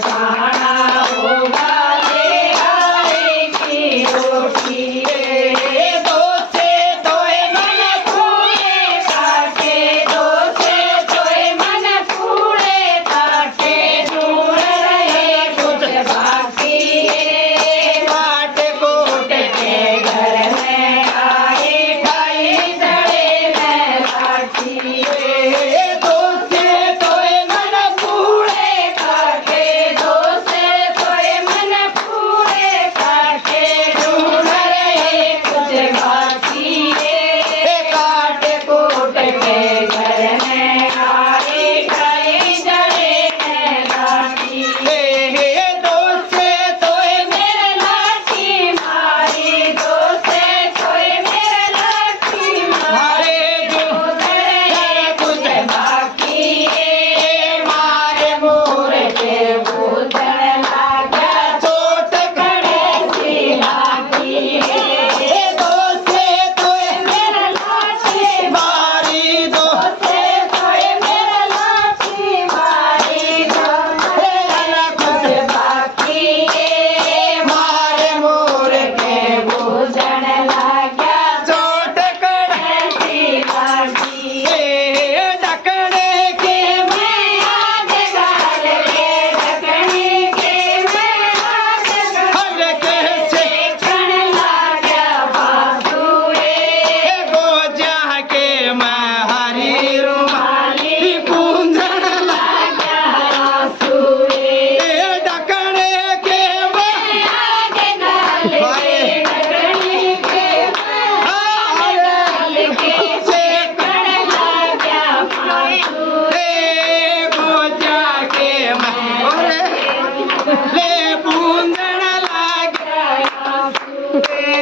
खाना होगा ले आए की रोटी दो से तोए मन कूड़े काटे दो से तोए मन कूड़े काटे ढूंढ रहे कुछ बाकी काट कूट के घर में आए खाई जड़े में लाठी दो से तोए मन कूड़े काटे दो से तोए मन कूड़े काटे ढूंढ रहे कुछ बाकी काट कूट के घर में आए खाई जड़े में लाठी दो से तोए मेरे लाठी मारी दो से तोए मेरे लाठी मारे ढूंढ रहे कुछ बाकी मारे मोर के बूझन लागा चोट करे सी लाठी दो से तोए मेरे लाठी मारी दो से तोए मेरे लाठी मारी ढूंढ रहे कुछ बाकी मारे मोर के बूझन लागा चोट करे सी लाठी ढकने के मैं आग डाल के ढकने के मैं आग डाल के सेकन लागा बासुए गोजा के मैं हरी रुमाली पूंजन लागा आंसुए ढकने के मैं आग डाल के ढकने के मैं आग डाल के सेकन लागा बासुए गोजा के मैं ले पूंजन लागा आंसुए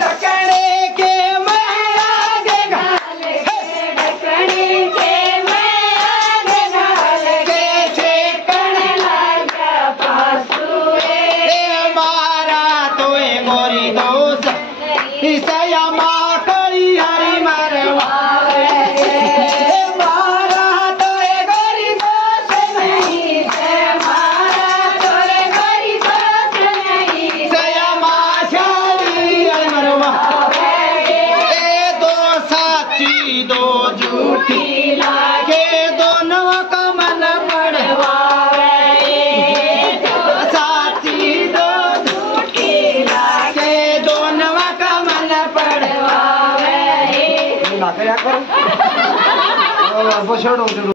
ढकने के मैं आग डाल के ढकने के मैं आग डाल के सेकन लागा बासुए मारा तोए गोरी दोस्त ईसया माँ करी हरी मरवावे मारा तोए गोरी दोस्त नहीं से मारा तोए गोरी दोस्त नहीं सया माँ शादी मरवावे दो साची दो झूठी लागे दोनों का मन पड़वावे दो साची दो झूठी लागे दोनों का मन पड़वावे